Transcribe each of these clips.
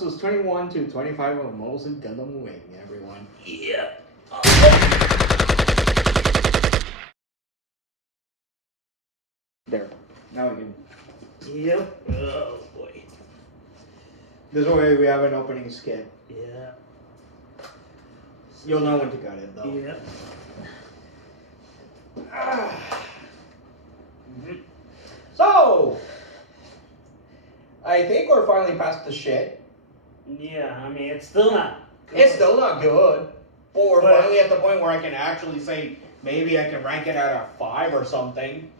episodes 21 to 25 of Moles and Gundam Wing, everyone. Yeah. There. Now we can. Yep. Oh boy. This way we have an opening skit. Yeah. You'll know when to cut it, though. Yep. So, I think we're finally past the shit. Yeah, I mean, it's still not good. It's still not good, but we're finally at the point where I can actually say maybe I can rank it out of 5 or something.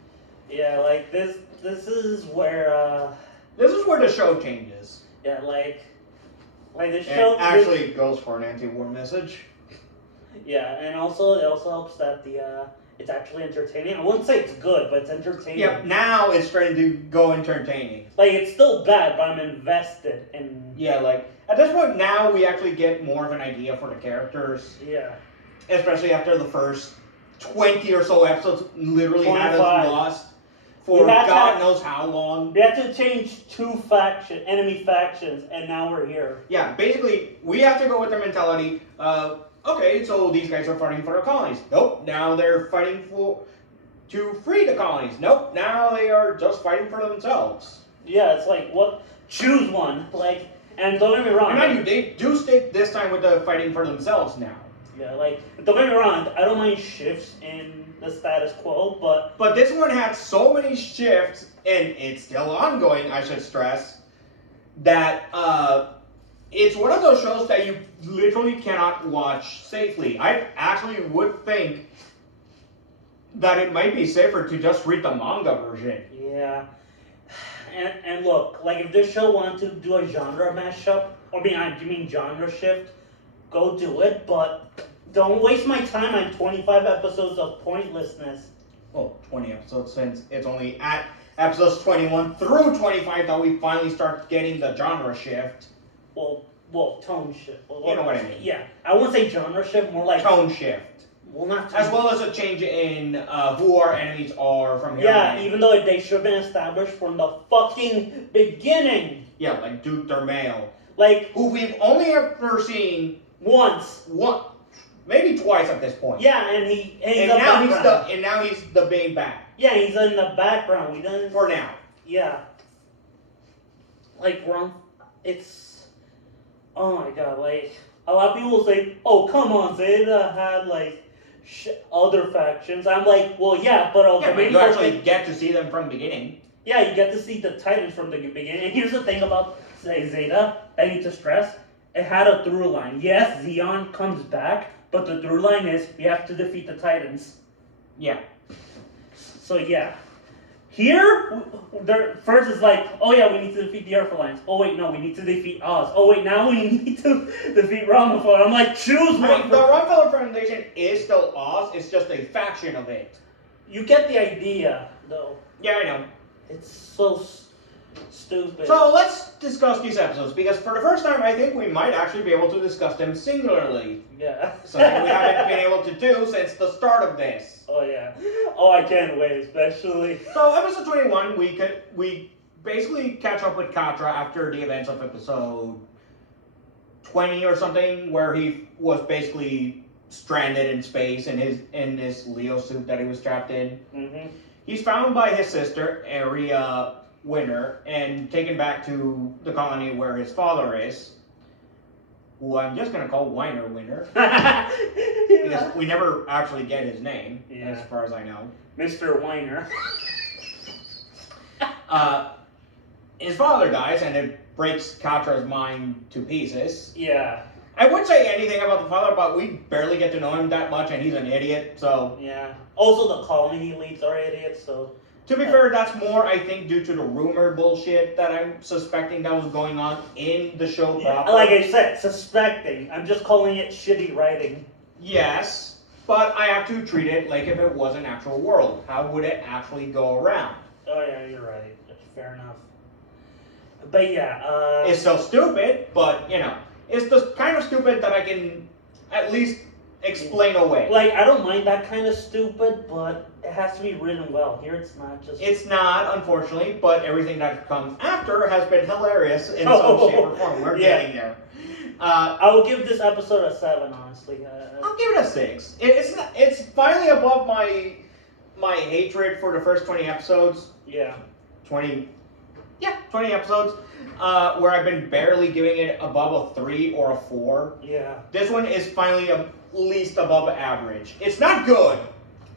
Yeah, like this is where This is where the show changes. yeah, like the And show actually goes for an anti-war message. yeah, and also it also helps that the it's actually entertaining. I wouldn't say it's good, but it's entertaining. Yep, now it's starting to go entertaining. Like, it's still bad, but I'm invested in... Yeah, like, at this point now we actually get more of an idea for the characters. Yeah. Especially after the first 20 or so episodes literally 25. had us lost for God knows how long. We had to change 2 enemy factions, and now we're here. Yeah, basically, we have to go with the mentality of, okay, so these guys are fighting for the colonies. Nope, now they're fighting to free the colonies. Nope, now they are just fighting for themselves. Yeah, it's like, what? Choose one. Like, and don't get me wrong. And mind you, they do stick this time with the fighting for themselves now. Yeah, like, don't get me wrong, I don't mind shifts in the status quo, but... But this one had so many shifts, and it's still ongoing, I should stress, that it's one of those shows that you literally cannot watch safely. I actually would think that it might be safer to just read the manga version. Yeah. And look, like, if this show wanted to do a genre mashup, or you mean genre shift, go do it, but don't waste my time on 25 episodes of pointlessness. Well, 20 episodes, since it's only at episodes 21 through 25 that we finally start getting the genre shift. Well, tone shift. Well, you know what I mean. Yeah, I wouldn't say genre shift, more like... Tone shift. Well, not as well as a change in who our enemies are from here yeah, on. Even though they should have been established from the fucking beginning. Yeah, like Duke Dermail. Like... Who we've only ever seen... Once. Maybe twice at this point. Yeah, and now he's the main bad. Yeah, he's in the background. We done for now. Yeah. Like it's oh my god, like a lot of people will say, "Oh, come on, Zeta had like other factions." I'm like, "Well, yeah, but you actually get to see them from the beginning." Yeah, you get to see the Titans from the beginning. And here's the thing about Zeta, I need to stress: it had a through line. Yes, Zeon comes back. But the through line is we have to defeat the Titans. Yeah. So yeah. Here, first is like, oh yeah, we need to defeat the Earth Alliance. Oh wait, no, we need to defeat Oz. Oh wait, now we need to defeat Rockefeller. I'm like, choose one. The Rockefeller Foundation is still Oz. It's just a faction of it. You get the idea, though. Yeah, I know. It's so stupid. So let's discuss these episodes, because for the first time, I think we might actually be able to discuss them singularly. Yeah. Something we haven't been able to do since the start of this. Oh yeah. Oh, I can't wait, especially. So episode 21, we basically catch up with Katra after the events of episode 20 or something, where he was basically stranded in space in this Leo suit that he was trapped in. Mm-hmm. He's found by his sister, Area Winner, and taken back to the colony where his father is, who I'm just going to call Weiner Winner, because we never actually get his name, as far as I know. Mr. Weiner. His father dies, and it breaks Katra's mind to pieces. Yeah. I wouldn't say anything about the father, but we barely get to know him that much, and he's an idiot, so... Yeah. Also, the colony he leads are idiots, so... To be fair, that's more, I think, due to the rumor bullshit that I'm suspecting that was going on in the show proper. Like I said, suspecting. I'm just calling it shitty writing. Yes, but I have to treat it like if it was an actual world. How would it actually go around? Oh yeah, you're right. Fair enough. But yeah, It's still stupid, but, you know, it's the kind of stupid that I can at least explain away. Like, I don't mind that kind of stupid, but it has to be written well. Here it's not just... It's not, unfortunately, but everything that comes after has been hilarious in some shape or form. We're getting there. I will give this episode a 7, honestly. I'll give it a 6. It's finally above my hatred for the first 20 episodes. Yeah. 20 episodes. Where I've been barely giving it above a 3 or a 4. Yeah. This one is finally at least above average. It's not good.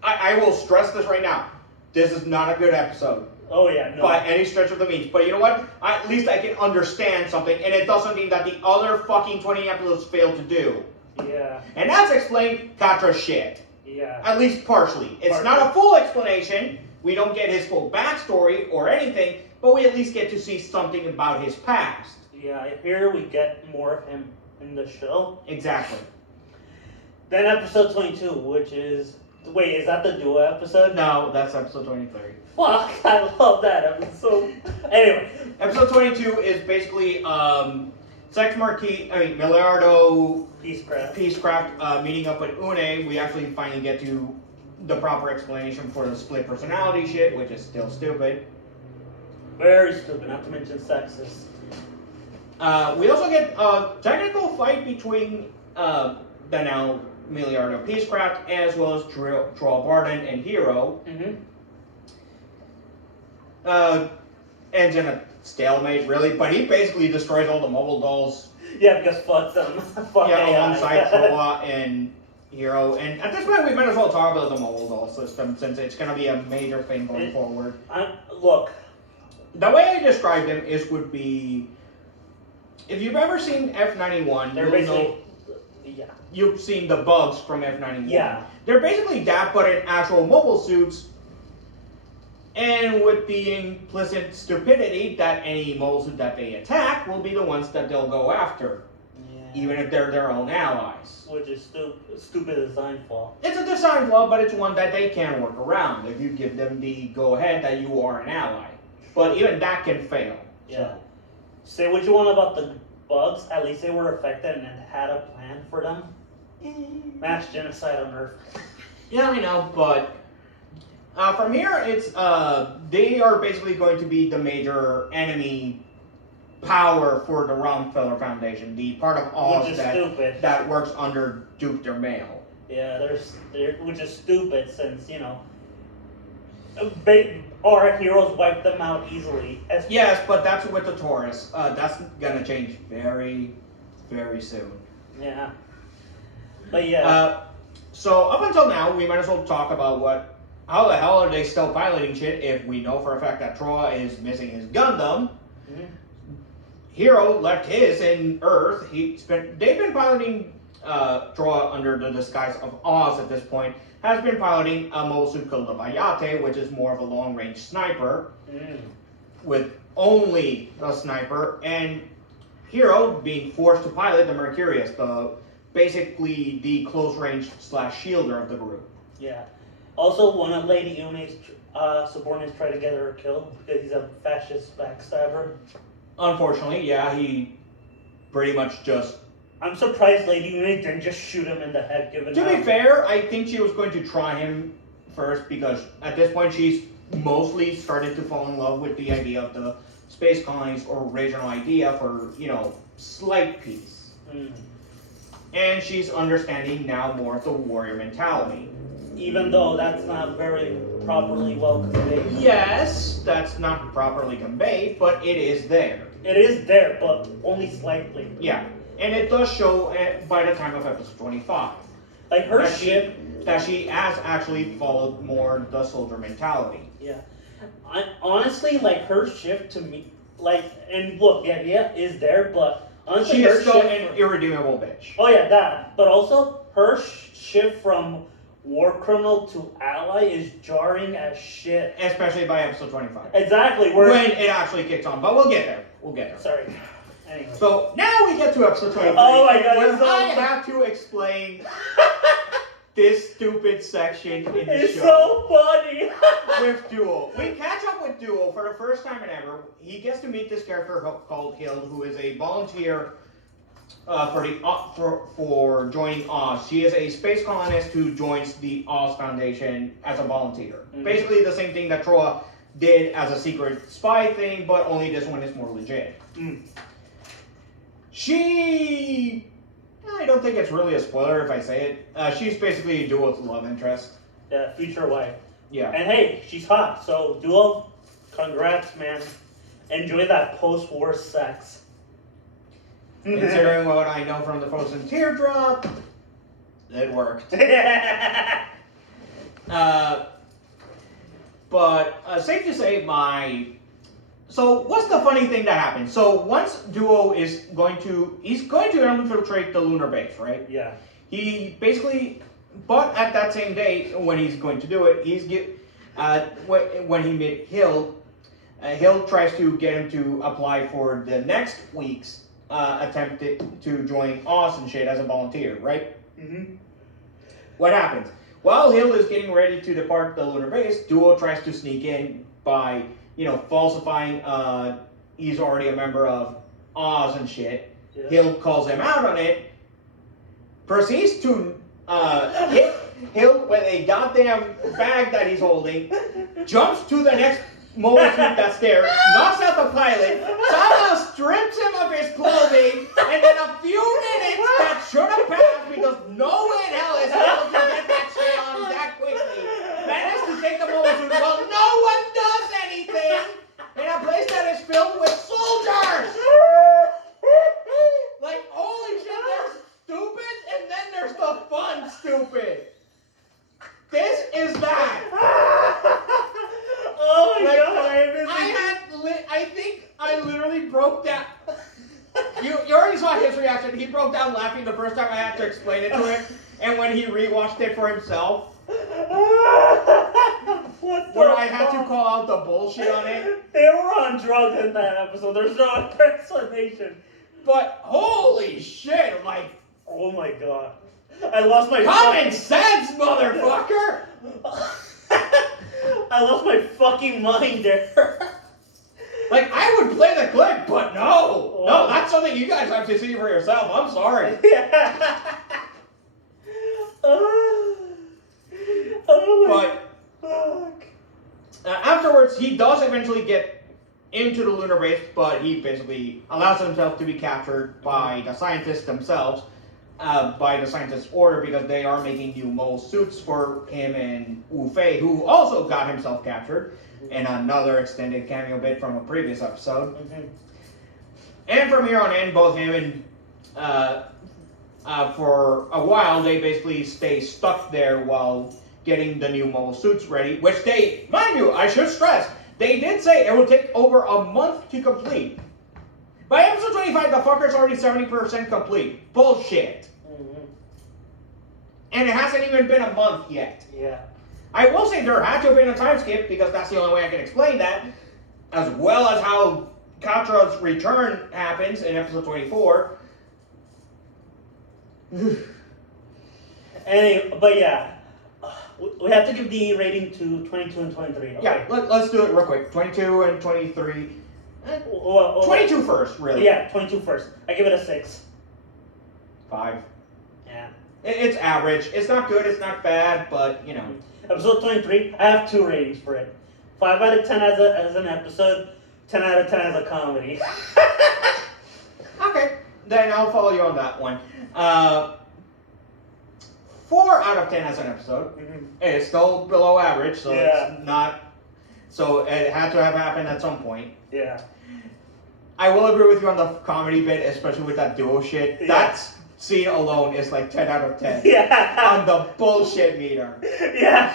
I will stress this right now. This is not a good episode. Oh yeah, no. By any stretch of the means. But you know what? At least I can understand something, and it does something that the other fucking 20 episodes failed to do. Yeah. And that's explain Katra's shit. Yeah. At least partially. It's not a full explanation. We don't get his full backstory or anything, but we at least get to see something about his past. Yeah, here we get more of him in the show. Exactly. Then episode 22, which is... Wait, is that the duo episode? No, that's episode 23. Fuck, I love that episode. Anyway. Episode 22 is basically Miliardo Peacecraft meeting up with Une. We actually finally get to the proper explanation for the split personality shit, which is still stupid. Very stupid, not to mention sexist. We also get a technical fight between the now Miliardo Peacecraft as well as Troll Barden and Hero. Mm-hmm. Ends in a stalemate, really, but he basically destroys all the mobile dolls. Yeah, because fuck them. Fuck yeah, AI. alongside Troa and Hero. And at this point, we might as well talk about the mobile doll system since it's going to be a major thing going forward. Look. The way I described them would be, if you've ever seen F91, They're basically, yeah. You've seen the bugs from F91. Yeah. They're basically that, but in actual mobile suits, and with the implicit stupidity that any mobile suit that they attack will be the ones that they'll go after, even if they're their own allies. Which is stupid design flaw. It's a design flaw, but it's one that they can work around if you give them the go-ahead that you are an ally. But even that can fail. Yeah. Say what you want about the bugs, at least they were affected and had a plan for them. Mass genocide on Earth. Yeah, I know, but from here, it's they are basically going to be the major enemy power for the Roundfeller Foundation, the part of Oz that works under Duke Dermail. Yeah, which is stupid since, you know, our heroes wipe them out easily. Yes, but that's with the Taurus. That's gonna change very, very soon. Yeah. But yeah. So up until now, we might as well talk about how the hell are they still piloting shit if we know for a fact that Troa is missing his Gundam. Mm-hmm. Hero left his in Earth. They've been piloting Troa under the disguise of Oz at this point. Has been piloting a mobile suit called the Vayate, which is more of a long-range sniper, with only the sniper, and Hero being forced to pilot the Mercurius, basically the close-range / shielder of the group. Yeah. Also, one of Lady Ume's subordinates tried to get her killed because he's a fascist backstabber. Unfortunately, yeah, he pretty much just... I'm surprised Lady Ume didn't just shoot him in the head, given To be fair, I think she was going to try him first because at this point she's mostly started to fall in love with the idea of the space colonies or original idea for, you know, slight peace. And she's understanding now more of the warrior mentality. Even though that's not very properly well conveyed. Yes, that's not properly conveyed, but it is there. It is there, but only slightly. Yeah, and it does show by the time of episode 25. Like her that she has actually followed more the soldier mentality. Yeah. Honestly, like her shift to me, like, and look, the idea is there, but honestly, she her is still shift an irredeemable bitch. Oh yeah, that. But also, her shift from war criminal to ally is jarring as shit. Especially by episode 25. Exactly. When it actually kicks on, but we'll get there. Sorry. Anyway. So now we get to episode 23. Oh my god, where I have to explain this stupid section in the show. It's so funny. With Duo. We catch up with Duo for the first time in ever. He gets to meet this character called Hild, who is a volunteer for joining Oz. She is a space colonist who joins the Oz Foundation as a volunteer. Mhm. Basically the same thing that Troa did as a secret spy thing, but only this one is more legit. Mm. I don't think it's really a spoiler if I say it. She's basically Duo's love interest. Yeah, future wife. Yeah. And hey, she's hot. So Duo, congrats, man. Enjoy that post-war sex. Considering what I know from the Frozen Teardrop, it worked. But safe to say, So what's the funny thing that happened? So once Duo he's going to infiltrate the lunar base, right? Yeah. He basically, but at that same day when he's going to do it, when he met Hill, Hill tries to get him to apply for the next week's attempt to join Oz and shit as a volunteer, right? Mm-hmm. What happens? While Hill is getting ready to depart the lunar base, Duo tries to sneak in by, falsifying he's already a member of Oz and shit. Yeah. Hill calls him out on it, proceeds to hit Hill with a goddamn bag that he's holding, jumps to the next mobile suit that's there, knocks out the pilot, somehow strips him of his clothing, and then a few minutes that should have passed because no way in hell is able to get that shit on that quickly, manages to take the mobile suit while no one does anything in a place that is filled with soldiers! Like, holy shit, there's stupid, and then there's the fun stupid. This is that. Oh my Like, god, I think I literally broke down. You already saw his reaction. He broke down laughing the first time I had to explain it to him, and when he rewatched it for himself, where I had to call out the bullshit on it. They were on drugs in that episode. There's no explanation. But holy shit, like, Oh my god. I lost my common sense, motherfucker! I lost my fucking mind there. Like, I would play the clip, but no! No, that's something you guys have to see for yourself. I'm sorry. Yeah. Oh my fuck. Afterwards, he does eventually get into the lunar base, but he basically allows himself to be captured by the scientists themselves, by the scientists' order, because they are making new mole suits for him and Wu Fei, who also got himself captured in another extended cameo bit from a previous episode. Mm-hmm. And from here on in, both him and for a while, they basically stay stuck there while getting the new mole suits ready, which they, mind you, I should stress, they did say it would take over a month to complete. By episode 25, the fucker's already 70% complete. Bullshit. Mm-hmm. And it hasn't even been a month yet. Yeah. I will say there had to have been a time skip, because that's the only way I can explain that, as well as how Katra's return happens in episode 24. Anyway, but yeah. We have to give the rating to 22 and 23. Okay. Yeah, let's do it real quick. 22 and 23. 22 first, really. Yeah, 22 first. I give it a 6. 5. Yeah. It's average. It's not good, it's not bad, but, Episode 23, I have 2 ratings for it. 5 out of 10 as an episode, 10 out of 10 as a comedy. Okay, then I'll follow you on that one. 4 out of 10 as an episode. Mm-hmm. It's still below average, so Yeah. it's not. So it had to have happened at some point. Yeah. I will agree with you on the comedy bit, especially with that duo shit. Yeah. That scene alone is like 10 out of 10. Yeah. On the bullshit meter. Yeah.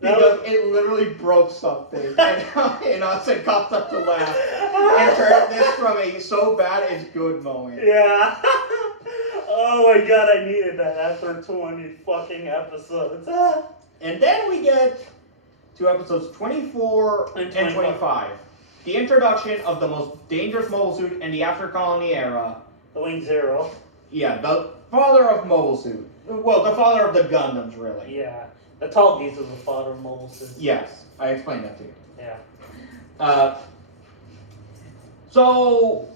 Because it literally broke something. And Austin copped up to laugh. And turned this from a so bad it's good moment. Yeah. Oh my god, I needed that after 20 fucking episodes. And then we get to episodes 24 and 25. The introduction of the most dangerous mobile suit in the After Colony era. The Wing Zero. Yeah, the father of mobile suit. Well, the father of the Gundams, really. Yeah. The tall geese is the father of mobile suits. Yes, I explained that to you. Yeah. So,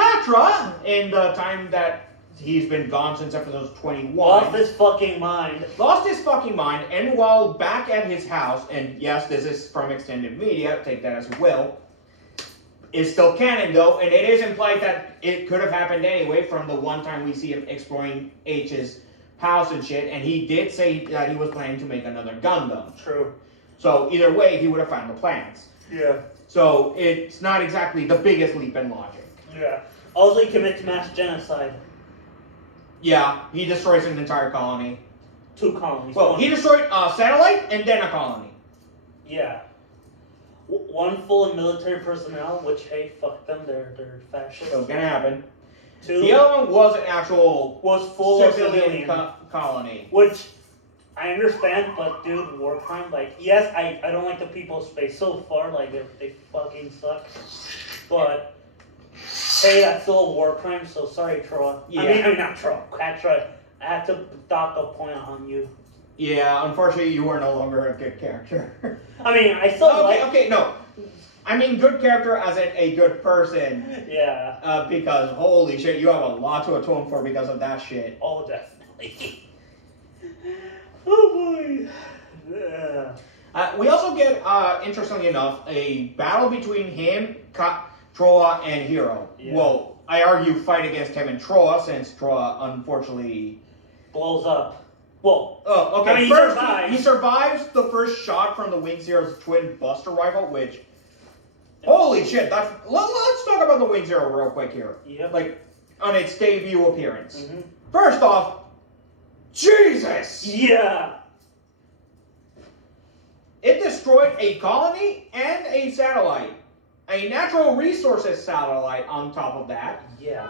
Katra, in the time that he's been gone since episode 21, Lost his fucking mind. And while back at his house, and yes, this is from extended media, take that as you will, is still canon though, and it is implied that it could have happened anyway from the one time we see him exploring H's house and shit, and he did say that he was planning to make another Gundam. True. So either way, he would have found the plans. Yeah. So it's not exactly the biggest leap in logic. Yeah. Also, he commits mass genocide. Yeah, he destroys an entire colony. 2 colonies. Well, he destroyed a satellite and then a colony. Yeah. One full of military personnel, which, hey, fuck them, they're fascists. So it's gonna happen. 2 The other one was an actual was full of civilian civilians. colony. Which, I understand, but dude, war crime, like, yes, I don't like the people of space so far, like, they fucking suck. But, hey, that's still a war crime, so sorry, Troa. Yeah. I mean, not Troa, Troa. I had to dock a point on you. Yeah, unfortunately, you are no longer a good character. I mean, I still like... Okay, no. I mean good character as in a good person. Yeah. Because, holy shit, you have a lot to atone for because of that shit. Oh, definitely. Oh, boy. Yeah. We also get, interestingly enough, a battle between him, Troa, and Hero. Yeah. Well, I argue fight against him and Troa, since Troa, unfortunately... Blows up. Well, oh, okay. I mean, First, he survives. he survives the first shot from the Wing Zero's twin buster rifle, which... Holy shit, that's... Let's talk about the Wing Zero real quick here. Yep. Like, on its debut appearance. Mm-hmm. First off, Jesus! Yeah. It destroyed a colony and a satellite. A natural resources satellite on top of that, Yeah.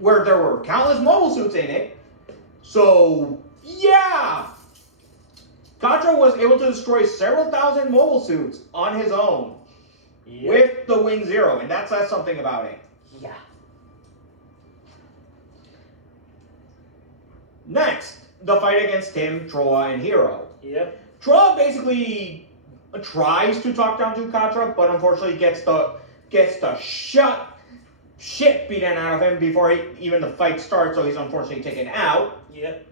where there were countless mobile suits in it. So, yeah! Katra was able to destroy several thousand mobile suits on his own Yep. with the Wing Zero, and that says something about it. Yeah. Next, the fight against Tim, Troa, and Hero. Yep. Troa basically tries to talk down to Katra, but unfortunately gets the shit beaten out of him before even the fight starts, so he's unfortunately taken out. Yep.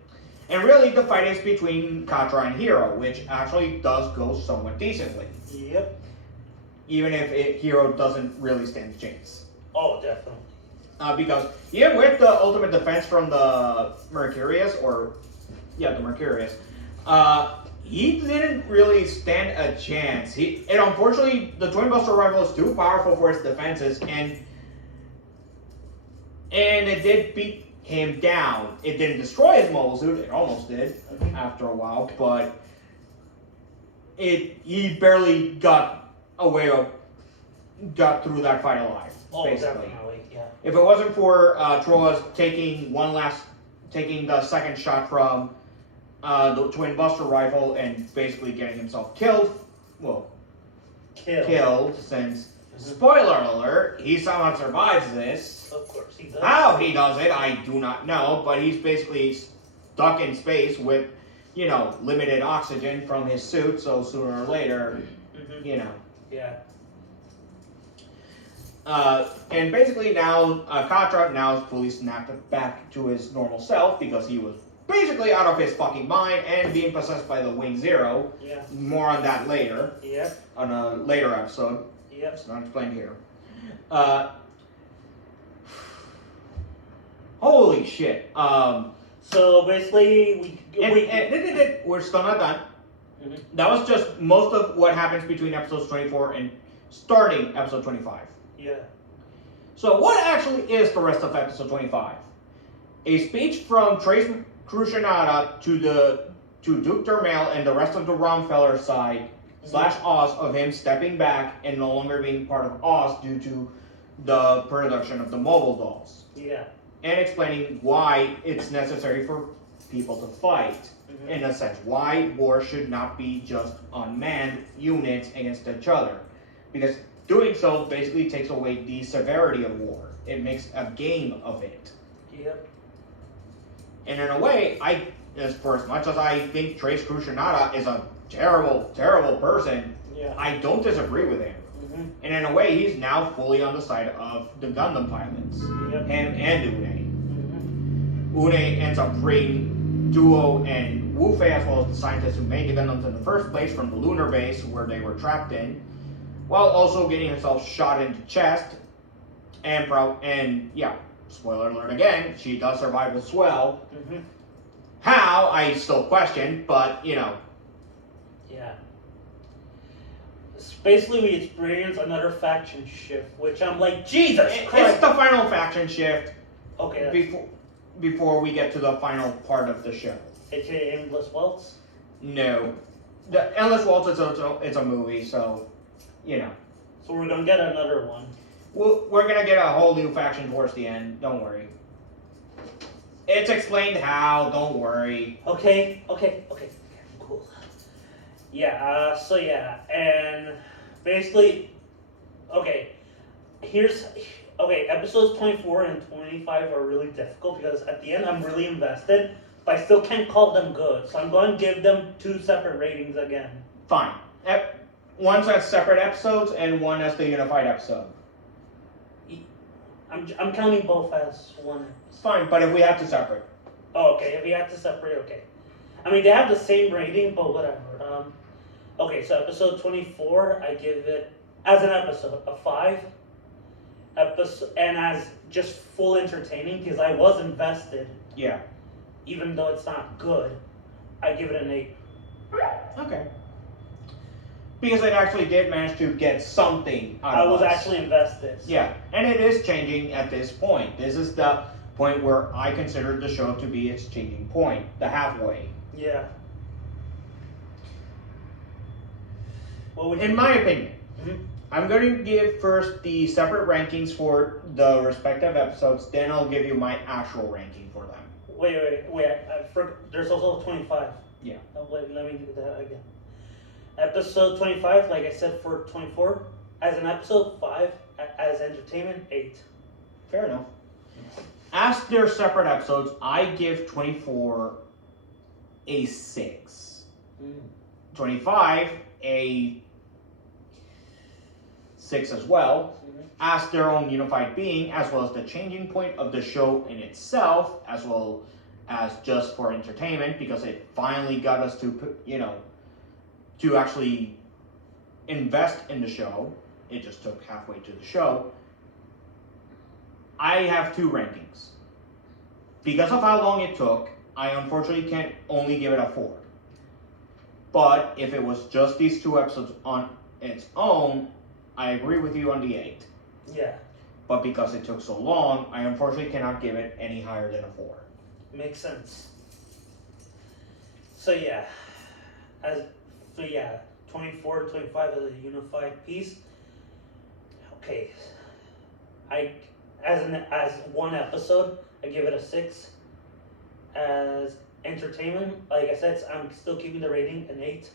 And really, the fight is between Katra and Hero, which actually does go somewhat decently. Yep. Even if Hero doesn't really stand a chance. Oh, definitely. Because even with the ultimate defense from the Mercurius, the Mercurius, he didn't really stand a chance. And unfortunately, the Twin Buster rifle is too powerful for its defenses, and it did beat him down. It didn't destroy his mobile suit. It almost did after a while, but he barely got through that fight alive. Oh, basically. definitely. Yeah. If it wasn't for Troa's taking the second shot from the Twin Buster rifle and basically getting himself killed, since, spoiler alert, he somehow survives this. Of course he does. How he does it, I do not know, but he's basically stuck in space with, limited oxygen from his suit, so sooner or later, Yeah. And basically now, Katra now is fully snapped back to his normal self because he was basically out of his fucking mind and being possessed by the Wing Zero. Yeah. More on that later. Yep. On a later episode. Yep. It's not explained here. Holy shit. So basically, We're still not done. Mm-hmm. That was just most of what happens between episodes 24 and starting episode 25. Yeah. So what actually is the rest of episode 25? A speech from Trace Crucianata to Duke Dermail and the rest of the Romfeller side / Oz of him stepping back and no longer being part of Oz due to the production of the mobile dolls. Yeah. And explaining why it's necessary for people to fight. In a sense, why war should not be just unmanned units against each other. Because doing so basically takes away the severity of war. It makes a game of it. Yep. And in a way, for as much as I think Trace Crucianata is a terrible, terrible person, Yeah. I don't disagree with him. And in a way, he's now fully on the side of the Gundam pilots. Yep. Him and Une. Une ends up freeing Duo and Wu Fei, as well as the scientists who made the Gundams in the first place, from the lunar base where they were trapped in, while also getting herself shot in the chest. And yeah, spoiler alert again, she does survive as well. How, I still question, but you know. Yeah. Basically, we experience another faction shift, which I'm like, Jesus Christ! It's the final faction shift. Okay. Before we get to the final part of the show. AKA Endless Welts? No. The Endless Waltz it's a movie, so, you know. So we're gonna get another one. We're gonna get a whole new faction towards the end, don't worry. It's explained how, don't worry. Okay, cool. Yeah, so yeah, and basically, episodes 24 and 25 are really difficult because at the end I'm really invested, but I still can't call them good, so I'm going to give them 2 separate ratings again. Fine. One's as separate episodes and one as the unified episode. I'm counting both as one. It's fine, but if we have to separate. Oh, okay, if we have to separate, okay. I mean, they have the same rating, but whatever. Okay, so episode 24, I give it, as an episode, a 5. And as just full entertaining, because I was invested. Yeah. Even though it's not good, I give it an 8. Okay. Because it actually did manage to get something out of us. I was actually invested. Yeah, and it is changing at this point. This is the point where I consider the show to be its changing point, the halfway. Yeah. In my opinion, I'm going to give first the separate rankings for the respective episodes, then I'll give you my actual ranking for them. Wait. There's also 25. Yeah. Let me do that again. Episode 25, like I said, for 24, as an episode, 5, as entertainment, 8. Fair enough. As their separate episodes, I give 24 a 6. 25 a 6 as well, as their own unified being, as well as the changing point of the show in itself, as well as just for entertainment, because it finally got us to, to actually invest in the show. It just took halfway to the show. I have 2 rankings. Because of how long it took, I unfortunately can't only give it a 4. But if it was just these 2 episodes on its own, I agree with you on the 8. Yeah. But because it took so long, I unfortunately cannot give it any higher than a 4. Makes sense. So yeah, 24 and 25 as a unified piece. Okay, as one episode, I give it a 6. As entertainment, like I said, I'm still keeping the rating an 8.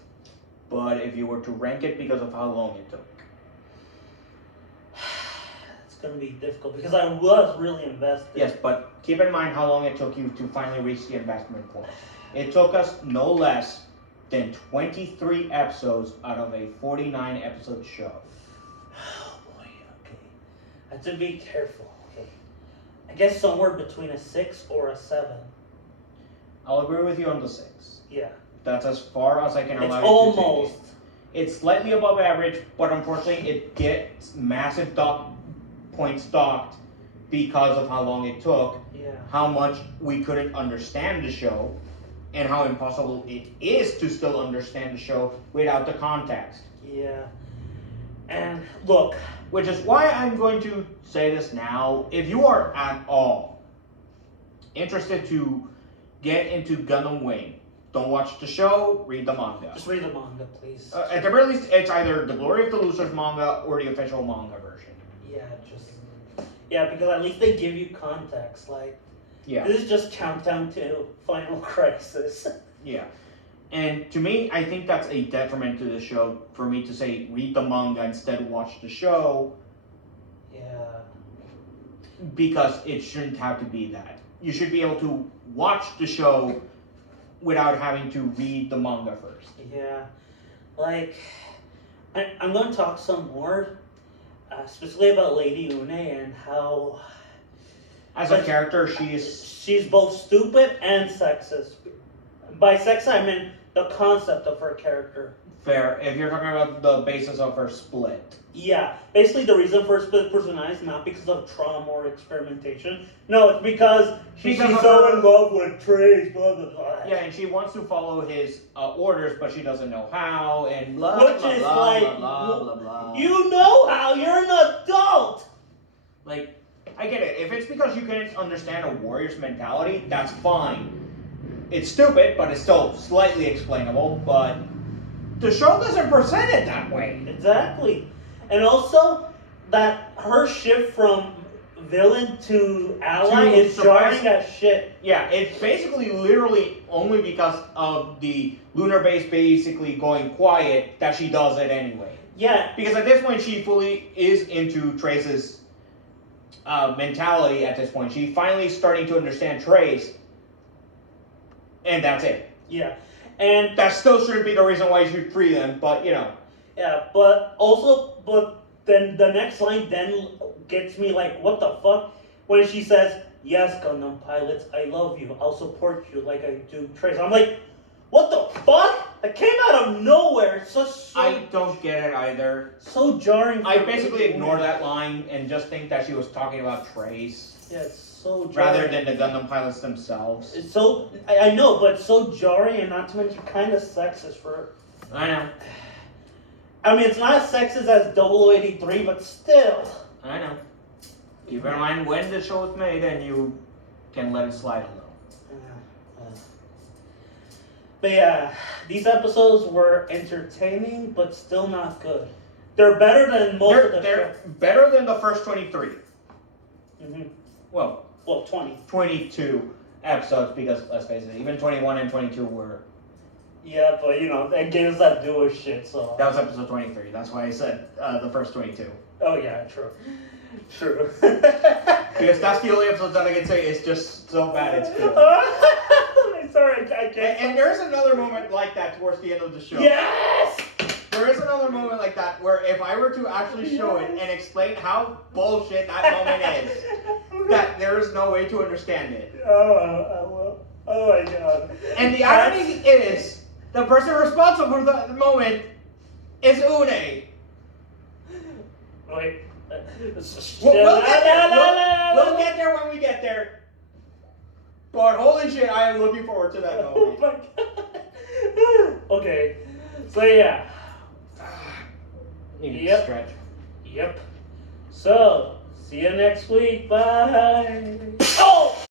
But if you were to rank it because of how long it took, it's gonna be difficult because I was really invested. Yes, but keep in mind how long it took you to finally reach the investment point. It took us no less than 23 episodes out of a 49 episode show. Oh boy, okay. I have to be careful, okay. I guess somewhere between a 6 or a 7. I'll agree with you on the 6. Yeah. That's as far as I can allow It's you to almost. take it. It's slightly above average, but unfortunately it gets massive points docked because of how long it took, how much we couldn't understand the show, and how impossible it is to still understand the show without the context. Yeah. And look. Which is why I'm going to say this now. If you are at all interested to get into Gundam Wing, don't watch the show, read the manga. Just read the manga, please. At the very least, it's either the Glory of the Losers manga or the official manga version. Yeah, because at least they give you context. Like, this is just countdown to Final Crisis. Yeah. And to me, I think that's a detriment to the show for me to say read the manga instead watch the show. Yeah. Because it shouldn't have to be that. You should be able to watch the show without having to read the manga first. Yeah. Like, I'm going to talk some more, specifically about Lady Une and how As a character, she's both stupid and sexist. By sexist, I mean the concept of her character. fair. If you're talking about the basis of her split. Yeah, basically the reason for her split personality is not because of trauma or experimentation. No, it's because she's so in love with Trace, blah, blah, blah. Yeah, and she wants to follow his orders, but she doesn't know how, and blah, Which blah, is blah, like, blah, blah, blah, blah. You know how, you're an adult! Like, I get it. If it's because you can't understand a warrior's mentality, that's fine. It's stupid, but it's still slightly explainable, but the show doesn't present it that way. Exactly. And also, that her shift from villain to ally To is surprise- jarring as shit. Yeah, it's basically literally only because of the lunar base basically going quiet that she does it anyway. Yeah. Because at this point, she fully is into Trace's mentality at this point. She's finally starting to understand Trace, and that's it. Yeah. And That still shouldn't be the reason why you should free them, but you know. yeah, but then the next line then gets me like, what the fuck? When she says, "Yes, Gundam pilots, I love you. I'll support you like I do Trace." I'm like, what the fuck? That came out of nowhere. It's just so, I don't get it either. so jarring. I for basically me. ignore that line and just think that she was talking about Trace Yeah, it's so jarring. rather than the Gundam pilots themselves. It's so I know, but it's so jarring and not to mention kind of sexist for her. I know. I mean, it's not as sexist as 0083, but still. I know. Keep in mind when the show was made, and you can let it slide a little. But yeah, these episodes were entertaining, but still not good. They're better than most of the They're better than the first 23. Mm-hmm. Well, 20. 22 episodes, because let's face it, even 21 and 22 were. Yeah, but you know, that gave us that duo shit, so. That was episode 23. That's why I said the first 22. Oh yeah, true. True. Because that's the only episode that I can say is just so bad it's good. Sorry, I can't. And there's another moment like that towards the end of the show. Yes! There is another moment like that where if I were to actually show it and explain how bullshit that moment is, that there is no way to understand it. Oh my god. And the irony is, the person responsible for the moment is Une. Wait. We'll get there. We'll get there when we get there. But holy shit, I am looking forward to that Oh moment. my god. Okay. So yeah. Need to Yep. stretch. Yep. So, see you next week. Bye. Oh!